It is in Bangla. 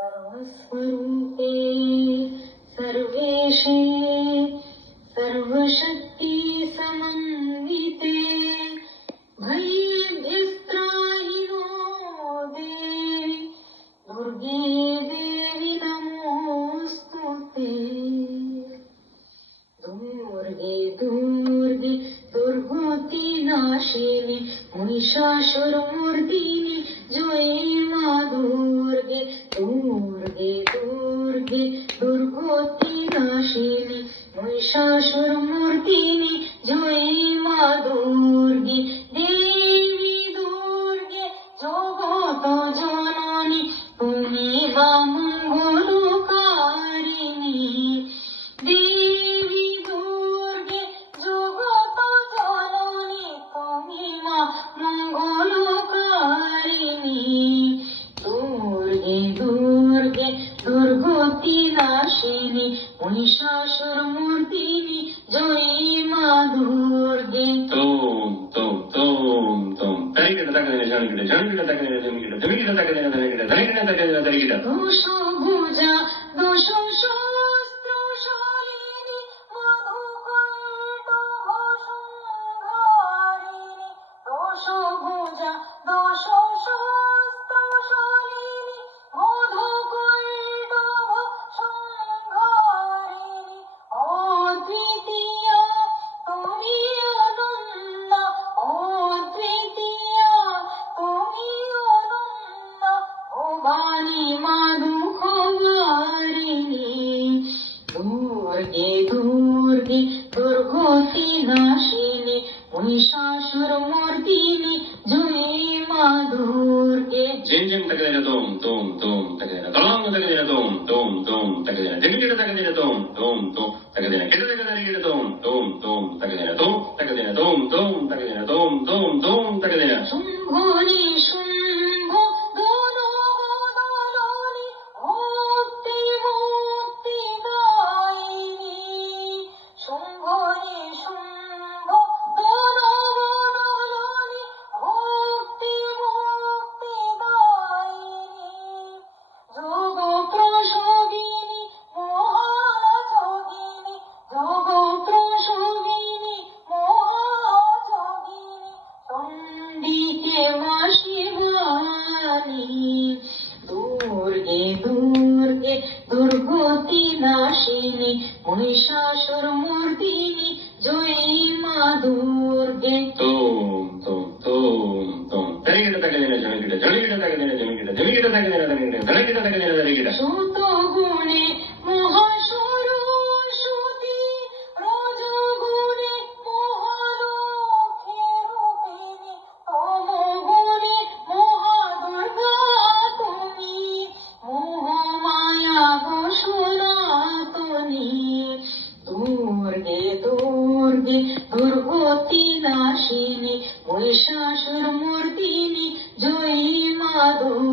सर्वस्वरूपे सर्वेशे सर्वशक्ति समन्विते भयेभ्यस्त्राहि नो देवि दुर्गे देवि नमोऽस्तुते। दुर्गे दुर्गे दुर्गति नाशिनी महिषासुरमर्दिनी जयी मा दुर्गे दुर्गे दुर्गे दुर्गति नाशिनी महिषासुरमर्दिनी जयी मा दुर्गे देवी दुर्गे जगत जननी তুমি বা মঙ্গলকারিণী দেবী দুর্গে জগত জননী তুমি মা মঙ্গলকারিণী দুর্গে দুর্গে দুর্গতি নাশিনী মহিষাসুরমর্দিনী জয়ী মা দুর্গে। তোম তোম তোম তোম তরিগিটা তাকদিনে জানগিটা জানগিটা তাকদিনে জানগিটা জানগিটা তাকদিনে জানগিটা জানগিটা তাকদিনে তরিগিটা দোষভুজা দোষশস্ত্রশালিনী মধুকৈটভসংহারিণী দোষভুজা দোষশস্ত্রশালিনী মধুকৈটভসংহারিণী অদ্বিতীয়া তুমি অনন্যা অদ্বিতীয়া তুমি অনন্যা ভবানী মা দুঃখহারিণী দুর্গে দুর্গে দুর্গতি নাশিনী মহিষাসুরমর্দিনী জয়ী মা দুর্গে। জিম জিম তাকদিনে তোম তোম তোম তাকদিনে তলাম তাকদিনে তোম তোম তোম তাকদিনে জানগিটা তাকদিনে তোম তোম তোম তাকদিনে কেটে তাকদিনে তোম তোম তোম তাকদিনে তোম তাকদিনে তোম তোম তাকদিনে তোম তোম তোম তাকদিনে শুম্ভ নিশুম্ভ দোলনি মুক্তি মুক্তিদায়িনী শুম্ভ নিশুম্ভ দোলনি মুক্তি মুক্তিদায়িনী যোগ প্রসবিনী মহাযোগিনী যোগ প্রসবিনী মহাযোগিনী চণ্ডিকে মা শিবানী দুর্গে দুর্গে দুর্গতি নাশিনী মহিষাসুরমর্দিনী জয়ী মা দুর্গে। তোম তোম তোম তোম তরিগিটা তাকদিনে জানগিটা জানগিটা তাকদিনে জানগিটা জানগিটা তাকদিনে জানগিটা জানগিটা তাকদিনে তরিগিটা শতগুণে মহাসরস্বতী রজগুণে মহালক্ষ্মী রূপিণী তমগুণে মহাদুর্গা তুমি মোহমায়া গো সনাতনী দুর্গে দুর্গে দুর্গতি নাশিনী মহিষাসুরমর্দিনী জয়ী মা দুর্গে।